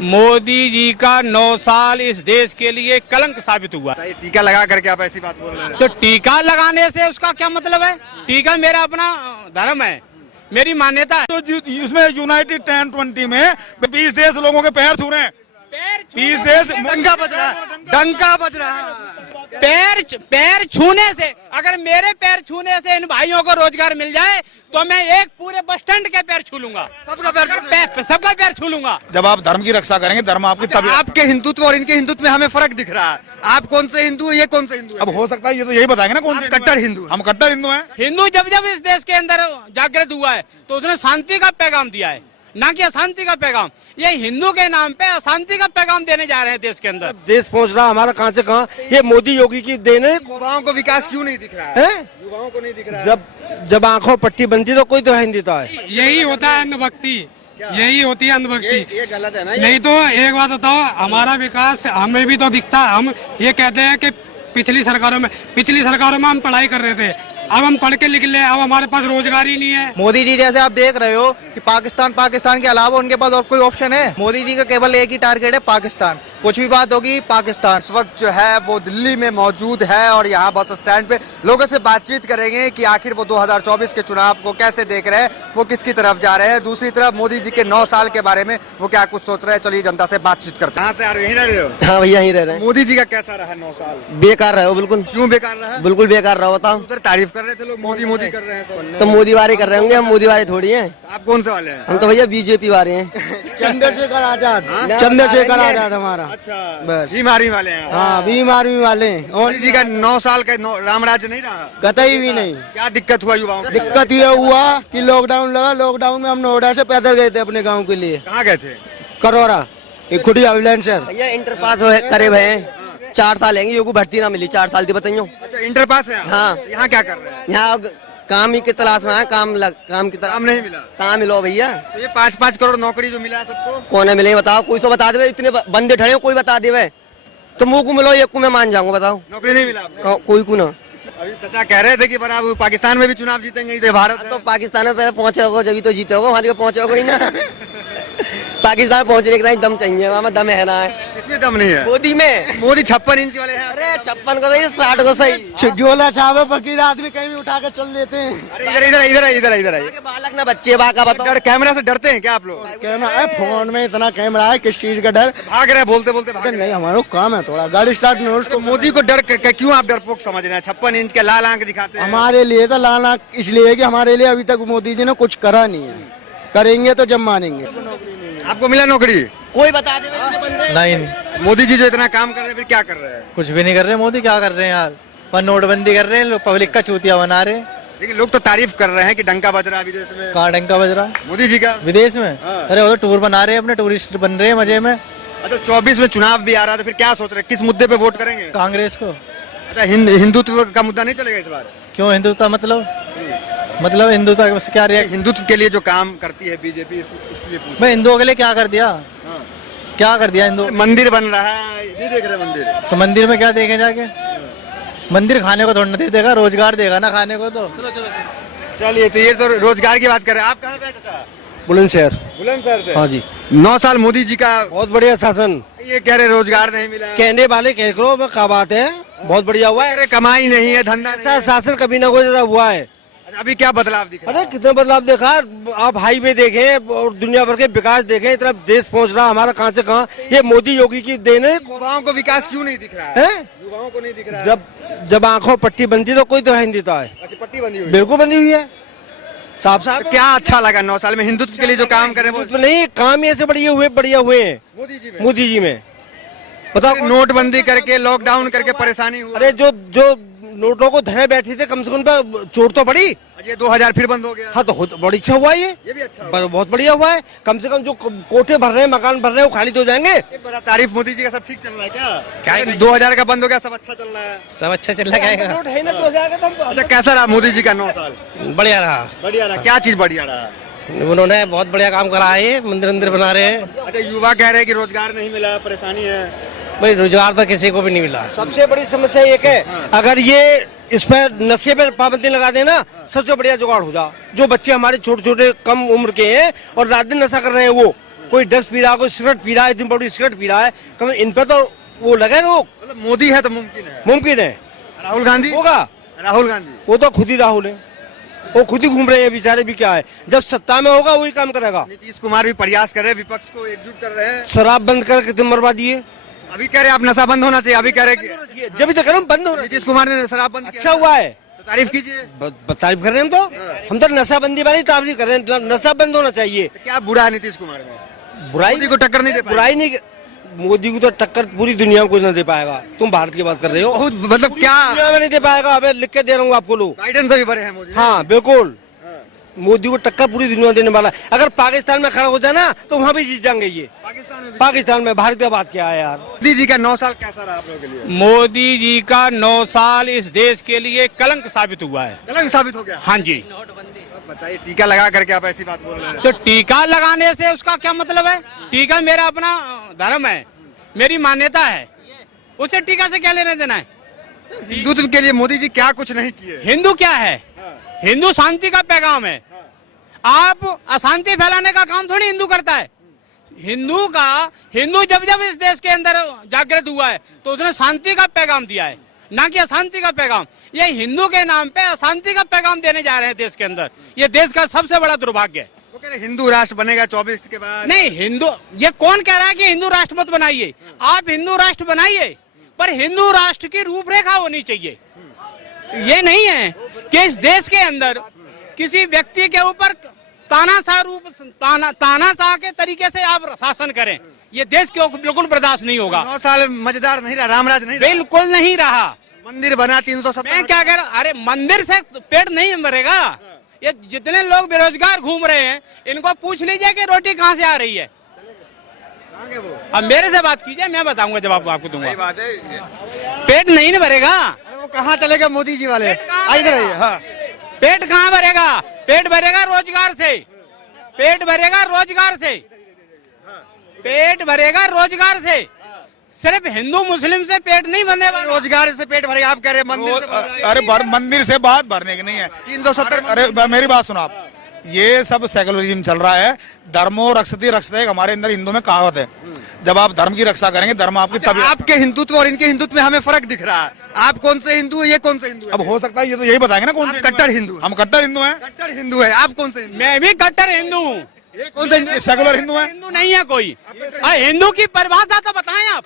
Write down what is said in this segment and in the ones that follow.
मोदी जी का 9 साल इस देश के लिए कलंक साबित हुआ। टीका लगा करके आप ऐसी बात बोल रहे हैं। तो टीका लगाने से उसका क्या मतलब है? टीका मेरा अपना धर्म है, मेरी मान्यता है। तो उसमें यूनाइटेड 10-20 में 20 देश लोगों के पैर छू रहे हैं। 20 देश डंका बज रहा है, डंका बज रहा है। पैर छूने से, अगर मेरे पैर छूने से इन भाइयों को रोजगार मिल जाए तो मैं एक पूरे बस स्टैंड के पैर छू लूंगा, सबका पैर छू लूंगा। जब आप धर्म की रक्षा करेंगे, धर्म आपकी तभी। आपके हिंदुत्व और इनके हिंदुत्व में हमें फर्क दिख रहा है। आप कौन से हिंदू, ये कौन से हिंदू? अब हो सकता है ये तो यही बताएंगे ना कौन से कट्टर हिंदू। हम कट्टर हिंदू हैं। हिंदू जब जब इस देश के अंदर जागृत हुआ है तो उसने शांति का पैगाम दिया है, ना कि अशांति का पैगाम। ये हिंदू के नाम पे अशांति का पैगाम देने जा रहे हैं देश के अंदर। देश पहुंच रहा हमारा कहां से कहां, ये मोदी योगी की देन है। युवाओं को विकास क्यों नहीं दिख रहा है? युवाओं को नहीं दिख रहा है। जब आंखों पट्टी बनती तो कोई तो हिंदुता है। यही होता है अंधभक्ति, यही होती है अंधभक्ति। ये गलत है ना। नहीं तो एक बात बताओ, हमारा विकास हमें भी तो दिखता है। हम ये कहते हैं कि पिछली सरकारों में हम पढ़ाई कर रहे थे, अब हम पढ़ के लिख ले, अब हमारे पास रोजगार ही नहीं है। मोदी जी जैसे आप देख रहे हो कि पाकिस्तान के अलावा उनके पास और कोई ऑप्शन है? मोदी जी का केवल एक ही टारगेट है, पाकिस्तान। कुछ भी बात होगी पाकिस्तान। इस वक्त जो है वो दिल्ली में मौजूद है और यहाँ बस स्टैंड पे लोगों से बातचीत करेंगे कि आखिर वो 2024 के चुनाव को कैसे देख रहे हैं, वो किसकी तरफ जा रहे हैं। दूसरी तरफ मोदी जी के 9 साल के बारे में वो क्या कुछ सोच रहे हैं। चलिए जनता से बातचीत करते हैं। कहाँ से आ रहे हो? यहीं रह रहे हो? हाँ भैया यहीं रह रहे हैं। मोदी जी का कैसा रहा 9 साल? बेकार रहे हो बिल्कुल। क्यों बेकार रहा? बिल्कुल बेकार रहा। बताओ, उधर तारीफ कर रहे थे लोग, मोदी मोदी कर रहे हैं सब। तो मोदी वाले कर रहे होंगे, हम मोदी वाले थोड़ी हैं। आप कौन से वाले हैं? हम तो भैया बीजेपी वाले हैं। चंद्रशेखर आजाद, चंद्रशेखर आजाद हमारा। अच्छा, बस। भीम आर्मी वाले हैं। हाँ भीम आर्मी वाले। मोदी जी का 9 साल का राम राज्य नहीं रहा? कतई भी नहीं। क्या दिक्कत हुआ युवाओं को? दिक्कत ये हुआ कि लॉकडाउन लगा। लॉकडाउन में हम नोएडा से पैदल गए थे अपने गाँव के लिए। कहाँ गए थे? करोरा, एक खुटिया विलेंसर। भैया इंटर पास करे भय 4 साल है, को भर्ती ना मिली 4 साल थी। बताइयो। अच्छा, इंटर पास है? हाँ। यहाँ क्या कर रहे हैं? यहाँ काम ही की तलाश में है। काम नहीं मिला। कहाँ मिलो भैया? तो ये 5-5 करोड़ नौकरी जो मिला सबको, कौन है मिले बताओ? कोई तो बता दे। इतने बंदे ठहरे, कोई बता दे। तो मुँह को मिलो, एक को मैं मान जाऊंगा। बताओ, नौकरी नहीं मिला आपको? कोई को ना। अभी चाचा कह रहे थे कि पर आप पाकिस्तान में भी चुनाव जीतेंगे, इधर भारत है। तो पाकिस्तान में पहले पहुंचे होगा जब तो जीते होगा। वहाँ जगह पहुंचे होगा ही ना। पाकिस्तान पहुंचने के दम चाहिए, वहाँ दम है ना। इसमें दम नहीं है मोदी में। मोदी 56 इंच वाले हैं। अरे 56 को सही, 60 को सही। झोला छावे फकीर आदमी कहीं भी उठा के चल देते हैं। अरे इधर बालक ना बच्चे बाका बताओ। कैमरा से डरते हैं क्या आप लोग? कैमरा है, फोन में इतना कैमरा है, किस चीज का डर? भाग रहे हैं, बोलते भाग रहे हैं। नहीं, हमारा काम है थोड़ा गाड़ी स्टार्ट नहीं। तो मोदी को डर क्यों आप डरपोक समझ रहे हैं? 56 इंच के लाल आंख दिखाते हैं। हमारे लिए तो लाल आंख इसलिए है कि हमारे लिए अभी तक मोदी जी ने कुछ करा नहीं है। करेंगे तो जब मानेंगे। आपको मिला नौकरी? कोई बता दे। नहीं, मोदी जी जो इतना काम कर रहे हैं, फिर क्या कर रहे हैं? कुछ भी नहीं कर रहे। मोदी क्या कर रहे हैं यार? पर नोटबंदी कर रहे हैं, लोग पब्लिक का चूतिया बना रहे हैं। लेकिन लोग तो तारीफ कर रहे हैं कि डंका बज रहा है विदेश में। कहाँ डंका बज रहा? मोदी जी का विदेश में? हाँ। अरे वो तो टूर बना रहे हैं, अपने टूरिस्ट बन रहे हैं मजे में। अच्छा, 24 में चुनाव भी आ रहा था, फिर क्या सोच रहे हैं? किस मुद्दे पे वोट करेंगे? कांग्रेस को। अच्छा, हिंदुत्व का मुद्दा नहीं चलेगा इस बार? क्यों हिंदुत्व? मतलब हिंदुत्व क्या रिएक्ट? हिंदुत्व के लिए जो काम करती है बीजेपी, इसलिए पूछ। मैं हिंदुओं के लिए क्या कर दिया? क्या कर दिया हिंदू? मंदिर बन रहा है, नहीं देख रहे मंदिर? तो मंदिर में क्या देखें जाके? मंदिर खाने को थोड़ा नहीं देगा, रोजगार देगा ना खाने को। तो चलिए, तो ये तो रोजगार की बात कर रहे हैं। आप कहाँ से चाचा? बुलंदशहर से। हाँ जी। 9 साल मोदी जी का बहुत बढ़िया शासन। ये कह रहे रोजगार नहीं मिला। कहने वाले कह करो, क्या बात है, बहुत बढ़िया हुआ है। अरे कमाई नहीं है, धंधा नहीं है। शासन कभी ना कोई ज्यादा हुआ है। अच्छा, अभी क्या बदलाव दिखा? अरे कितना बदलाव देखा आप? हाईवे देखे और दुनिया भर के विकास देखे। इतना देश पहुंच रहा हमारा कहां से कहां, ये मोदी योगी की देन है। युवाओं को विकास क्यों नहीं दिख रहा है? युवाओं को नहीं दिख रहा है। जब आंखों पट्टी बनती तो कोई तो हिंदुता है। अच्छा, पट्टी बंदी हुई? बिल्कुल बंदी हुई है, साफ साफ। तो क्या अच्छा लगा 9 साल में हिंदुत्व के लिए जो काम करे? वो तो नहीं, काम ही ऐसे बढ़िया हुए हैं मोदी जी में। बताओ, नोटबंदी करके, लॉकडाउन करके परेशानी हुई। अरे जो नोटों को धरे बैठी थे, कम से कम पे चोट तो पड़ी। ये 2000 फिर बंद हो गया। हाँ, तो बड़ी अच्छा हुआ ये भी अच्छा बहुत बढ़िया हुआ है। कम से कम जो कोठे भर रहे हैं, मकान भर रहे हैं, वो खाली तो हो जाएंगे। बड़ा तारीफ मोदी जी का। सब ठीक चल रहा है क्या? 2000 का बंद हो गया, सब अच्छा चल रहा है? सब अच्छा चल रहा है। नोट है ना 2000 का। अच्छा, कैसा रहा मोदी जी का 9 साल? बढ़िया रहा। बढ़िया रहा? क्या चीज बढ़िया रहा? उन्होंने बहुत बढ़िया काम करा है, मंदिर बना रहे हैं। अच्छा, युवा कह रहे हैं कि रोजगार नहीं मिला, परेशानी है। भाई रोजगार तो किसी को भी नहीं मिला। सबसे बड़ी समस्या एक है, अगर ये इस पर नशे पे पाबंदी लगा देना, सबसे बढ़िया जुगाड़ हो जा। जो बच्चे हमारे छोटे छोटे कम उम्र के हैं और रात दिन नशा कर रहे हैं, कोई ड्रग्स पी रहा है, कोई सिगरेट पी रहा है, इतनी बड़ी सिगरेट पी रहा है, तो इन पे तो वो लगे रोक। मतलब मोदी है तो मुमकिन मुमकिन है। राहुल गांधी होगा, राहुल गांधी वो तो खुद ही राहुल है, वो खुद ही घूम रहे हैं बेचारे भी। क्या है, जब सत्ता में होगा वही काम करेगा। नीतीश कुमार भी प्रयास कर रहे हैं, विपक्ष को एकजुट कर रहे हैं। शराब बंद कर कितने बर्बादी है। अभी कह रहे हैं आप नशा बंद होना चाहिए, अभी कह रहे हैं कि जब तो करो बंद हो रहा है। नीतीश कुमार ने शराब बंद किया अच्छा हुआ है, तो तारीफ कीजिए। तारीफ कर रहे हैं हम तो नशाबंदी वाली तारीफ कर रहे हैं। नशा बंद होना चाहिए। तो क्या बुरा है नीतीश कुमार में? बुराई मोदी को टक्कर नहीं दे पाए। बुराई नहीं, मोदी को तो टक्कर पूरी दुनिया में कोई नहीं दे पाएगा। तुम भारत की बात कर रहे हो, बहुत मतलब क्या दुनिया में नहीं दे पाएगा। अबे लिख के दे रहा हूँ आपको लोग। बाइडेन से भी बड़े हैं मोदी। हाँ बिल्कुल, मोदी को टक्कर पूरी दुनिया देने वाला है। अगर पाकिस्तान में खड़ा हो जाए ना तो वहाँ भी जीत जाएंगे ये। पाकिस्तान में भारत की बात क्या है यार। मोदी जी का 9 साल कैसा रहा आप लोगों के लिए? मोदी जी का 9 साल इस देश के लिए कलंक साबित हुआ है। कलंक साबित हो गया। हाँ जी। अब बताइए, टीका लगा करके आप ऐसी बात बोल रहे हैं। तो टीका लगाने से उसका क्या मतलब है? टीका मेरा अपना धर्म है, मेरी मान्यता है, उसे टीका से क्या लेना देना है? हिंदुत्व के लिए मोदी जी क्या कुछ नहीं किए। हिंदू क्या है? हिंदू शांति का पैगाम है। आप अशांति फैलाने का काम थोड़ी हिंदू करता है। हिंदू जब जब इस देश के अंदर जागृत हुआ है तो उसने शांति का पैगाम दिया है, ना कि अशांति का पैगाम। ये हिंदू के नाम पे अशांति का पैगाम देने जा रहे हैं देश के अंदर। ये देश का सबसे बड़ा दुर्भाग्य है। वो कह रहे हिंदू राष्ट्र बनेगा 24 के बाद। नहीं, हिंदू, ये कौन कह रहा है कि हिंदू राष्ट्र मत बनाइए? आप हिंदू राष्ट्र बनाइए, पर हिंदू राष्ट्र की रूपरेखा होनी चाहिए। ये नहीं है कि इस देश के अंदर किसी व्यक्ति के ऊपर तानाशाह के तरीके से आप शासन करें। ये देश के बिल्कुल बर्दाश्त नहीं होगा। 9 साल मजेदार नहीं रहा, रामराज नहीं रहा। बिल्कुल नहीं रहा। मंदिर बना 370। मैं क्या कह रहा, अरे मंदिर से पेट नहीं मरेगा। ये जितने लोग बेरोजगार घूम रहे हैं, इनको पूछ लीजिए कि रोटी कहाँ से आ रही है। अब मेरे से बात कीजिए, मैं बताऊंगा, जवाब आपको दूंगा। पेट नहीं न भरेगा। वो कहाँ चलेगा मोदी जी वाले? इधर आइए। हाँ, पेट कहाँ भरेगा? पेट भरेगा रोजगार से। पेट भरेगा रोजगार से। पेट भरेगा रोजगार से। सिर्फ हिंदू मुस्लिम से पेट नहीं भरने वाला। रोजगार से पेट भरेगा आप कह रहे हैं, मंदिर से अरे मंदिर से बात भरने की नहीं है। 370। अरे मेरी बात सुनो आप, ये सब सेकुलरिज्म चल रहा है। धर्मो रक्षति रक्षते, हमारे अंदर हिंदू में कहावत है। जब आप धर्म की रक्षा करेंगे, धर्म आपकी तभी। आपके हिंदुत्व और इनके हिंदुत्व में हमें फर्क दिख रहा है। आप कौन से हिंदू है, ये कौन से हिंदू है? अब हो सकता है ये तो यही बताएंगे ना कौन से कट्टर हिंदू है। हम कट्टर हिंदू हैं। कट्टर हिंदू है। आप कौन से हिंदू? मैं भी कट्टर हिंदू हूँ। ये कौन से सेकुलर हिंदू हैं। हिंदू नहीं है कोई। हिंदू की परिभाषा तो बताएं आप।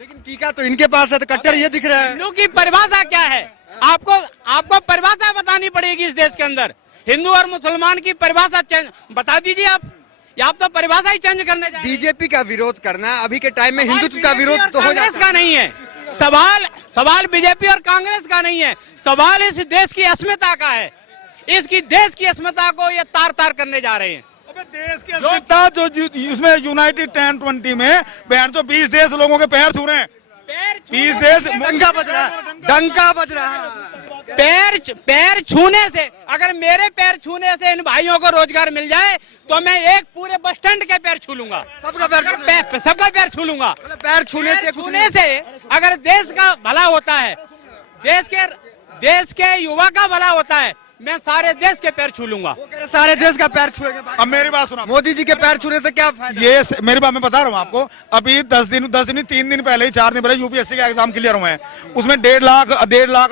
लेकिन टीका तो इनके पास है, तो कट्टर ये दिख रहा है। हिंदू की परिभाषा क्या है? आपको परिभाषा बतानी पड़ेगी इस देश के अंदर। हिंदू और मुसलमान की परिभाषा बता दीजिए आप। या आप तो परिभाषा ही चेंज करने जा रहे हैं। बीजेपी का विरोध करना अभी के टाइम में हिंदुत्व का विरोध तो हो कांग्रेस जाता का नहीं है। सवाल बीजेपी और कांग्रेस का नहीं है। सवाल इस देश की अस्मिता का है। इसकी देश की अस्मिता को ये तार तार करने जा रहे हैं। देश की अस्मिता जो उसमें यूनाइटेड 10-20 में 20 देश लोगों के पैर छू रहे हैं। 20 देश डंका बज रहा है, डंका बज रहा है। पैर छूने से, अगर मेरे पैर छूने से इन भाइयों को रोजगार मिल जाए तो मैं एक पूरे बस स्टैंड के पैर छू लूंगा। सबका पैर छू लूंगा। पैर छूने से अगर देश का भला होता है, देश के युवा का भला होता है, मैं सारे देश के पैर छू लूंगा। सारे देश का पैर छुएंगे। अब मेरी बात सुनो, मोदी जी के पैर छूने से क्या फायदा? ये मेरी बात मैं बता रहा हूँ आपको। अभी 10 दिन 3 दिन पहले ही 4 दिन पहले यूपीएससी का एग्जाम क्लियर हुए हैं। उसमें 1.5 लाख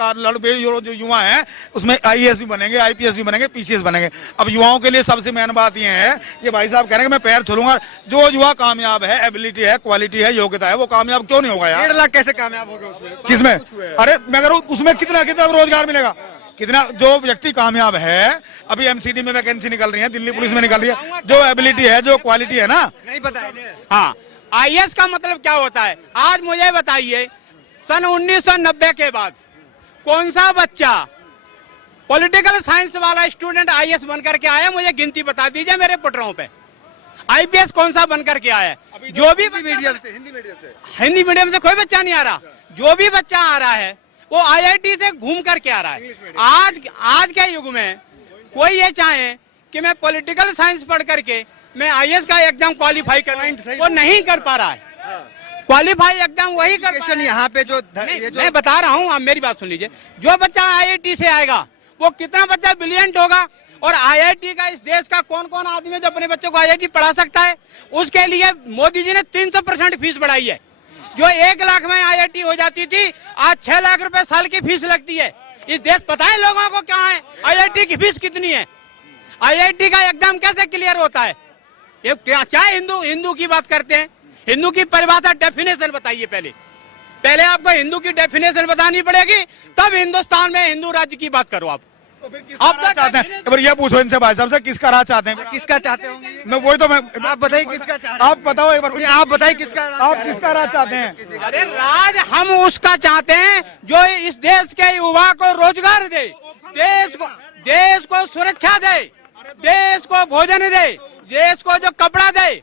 जो युवा हैं, उसमें आईएएस भी बनेंगे, आईपीएस भी बनेंगे, पीसीएस बनेंगे। अब युवाओं के लिए सबसे मेन बात ये है, ये भाई साहब कह रहे हैं मैं पैर छूलूंगा। जो युवा कामयाब है, एबिलिटी है, क्वालिटी है, योग्यता है, वो कामयाब क्यों नहीं होगा यार? 1.5 लाख कैसे कामयाब होगा उसमें? किसमें? अरे मगर उसमें कितना रोजगार मिलेगा? कितना जो व्यक्ति कामयाब है, अभी एमसीडी में वैकेंसी निकल रही है, दिल्ली पुलिस में निकल रही है, जो एबिलिटी है, जो क्वालिटी है ना, नहीं पता है। हाँ, आईएएस का मतलब क्या होता है? आज मुझे बताइए, सन 1990 के बाद कौन सा बच्चा पॉलिटिकल साइंस वाला स्टूडेंट आईएएस बनकर के आया? मुझे गिनती बता दीजिए मेरे पुटरों पे। आईपीएस कौन सा बनकर के आया? जो भी मीडियम से, हिंदी मीडियम से कोई बच्चा नहीं आ रहा। जो भी बच्चा आ रहा है वो आईआईटी से घूम करके आ रहा है। आज के युग में कोई ये चाहे कि मैं पॉलिटिकल साइंस पढ़ करके मैं आईएएस का एग्जाम क्वालिफाई कर, वो नहीं कर पा रहा है। क्वालिफाई एग्जाम वही कर यहाँ पे जो मैं बता रहा हूँ, आप मेरी बात सुन लीजिए। जो बच्चा आईआईटी से आएगा वो कितना बच्चा ब्रिलियंट होगा, और आईआईटी का इस देश का कौन कौन आदमी है जो अपने बच्चों को आईआईटी पढ़ा सकता है? उसके लिए मोदी जी ने 300% फीस बढ़ाई है। जो 1 लाख में आईआईटी हो जाती थी, आज 6 लाख रुपए साल की फीस लगती है। इस देश पता है लोगों को क्या है आईआईटी की फीस कितनी है? आईआईटी का एग्जाम कैसे क्लियर होता है? ये क्या हिंदू की बात करते हैं? हिंदू की परिभाषा, डेफिनेशन बताइए। पहले आपको हिंदू की डेफिनेशन बतानी पड़ेगी, तब हिंदुस्तान में हिंदू राज्य की बात करो आप। तो फिर किसका राज चाहते हैं? एक बार ये पूछो इनसे भाई साहब से, किसका राज चाहते हैं? किसका चाहते होंगे? मैं वही तो मैं आप बताइए किसका चाह रहे हैं? आप बताओ एक बार, आप बताइए किसका आप किसका राज चाहते हैं? अरे राज हम उसका चाहते हैं जो इस देश के युवा को रोजगार दे, देश को सुरक्षा दे, देश को भोजन दे, देश को जो कपड़ा दे,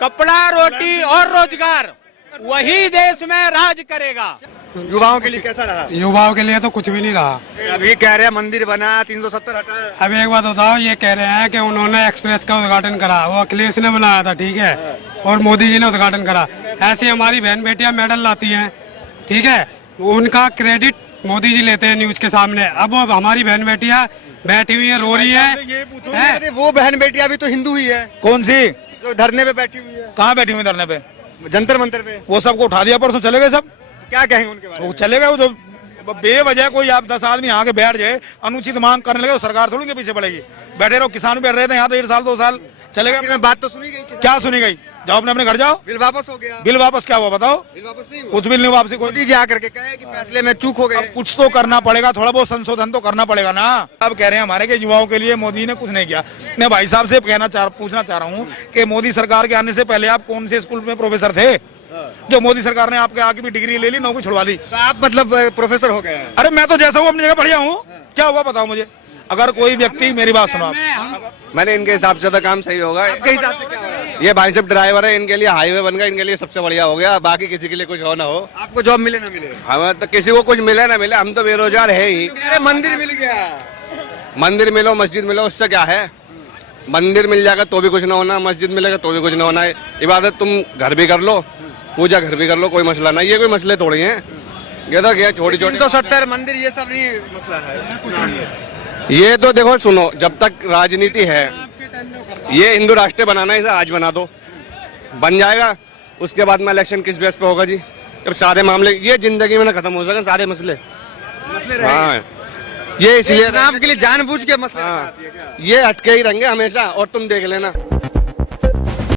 कपड़ा, रोटी और रोजगार, वही देश में राज करेगा। युवाओं के लिए कैसा रहा? युवाओं के लिए तो कुछ भी नहीं रहा। अभी कह रहे हैं मंदिर बना, 370 हटा। अब एक बात बताओ, ये कह रहे हैं कि उन्होंने एक्सप्रेस का उद्घाटन करा, वो अखिलेश ने बनाया था, ठीक है, और मोदी जी ने उद्घाटन करा। ऐसी हमारी बहन बेटियां मेडल लाती हैं, ठीक है, उनका क्रेडिट मोदी जी लेते हैं न्यूज के सामने। अब वो हमारी बहन बेटियां बैठी हुई है, रो रही है। वो बहन बेटियां भी तो हिंदू ही है। कौन सी? जो धरने पे बैठी हुई है। कहाँ बैठी हुई धरने पे? जंतर मंतर पे। वो सबको उठा दिया, परसों चले गए सब। क्या कहेंगे उनके बारे में? वो चले गए। वो जो बेवजह कोई आप 10 आदमी यहाँ के बैठ जाए, अनुचित मांग करने लगे, तो सरकार थोड़ी के पीछे पड़ेगी। बैठे रहो, किसान बैठ रहे थे यहाँ तो 1 साल 2 साल, चले गए। बात तो सुनी गई। क्या सुनी गई? जाओ अपने घर जाओ। बिल वापस हो गया। बिल वापस क्या हुआ बताओ? बिल वापस नहीं हुआ। कुछ बिल नहीं वापसी। मोदी जी आकर के कहे कि फैसले में चूक हो गए। कुछ तो करना पड़ेगा, थोड़ा बहुत संशोधन तो करना पड़ेगा ना। अब कह रहे हैं हमारे के युवाओं के लिए मोदी ने कुछ नहीं किया। मैं भाई साहब से पूछना चाह रहा हूँ कि मोदी सरकार के आने से पहले आप कौन से स्कूल में प्रोफेसर थे? जो मोदी सरकार ने आपके आके भी डिग्री ले ली, नौकरी छुड़वा दी। तो आप मतलब प्रोफेसर हो गए हैं? अरे मैं तो जैसा हूँ अपनी जगह बढ़िया हूँ। क्या हुआ बताओ मुझे? अगर कोई व्यक्ति, मेरी बात सुनो आप। मैंने इनके हिसाब से तो काम सही होगा। आपके हिसाब से क्या हो रहा है? ये भाई साहब ड्राइवर है, इनके लिए हाईवे बन गया, इनके लिए सबसे बढ़िया हो गया। बाकी किसी के लिए कुछ हो ना हो। आपको जॉब मिले ना मिले? हमें तो किसी को कुछ मिले ना मिले, हम तो बेरोजगार है ही। अरे मंदिर मिल गया। मंदिर मिलो, मस्जिद मिलो, उससे क्या है? मंदिर मिल जाएगा तो भी कुछ ना होना, मस्जिद मिलेगा तो भी कुछ ना होना। इबादत तुम घर भी कर लो, पूजा घर भी कर लो, कोई मसला ना। ये कोई मसले थोड़ी हैं। ये तो क्या छोटी छोटी 370 मंदिर, ये सब नहीं मसला है। ये तो देखो सुनो, जब तक राजनीति है, ये हिंदू राष्ट्र बनाना है, इसे आज बना दो, बन जाएगा। उसके बाद में इलेक्शन किस बेस पे होगा जी? जब सारे मामले ये जिंदगी में ना खत्म हो सके, सारे मसले। हाँ, ये इसलिए चुनाव के लिए जानबूझ के मसले। हाँ, ये अटके ही रहेंगे हमेशा, और तुम देख लेना।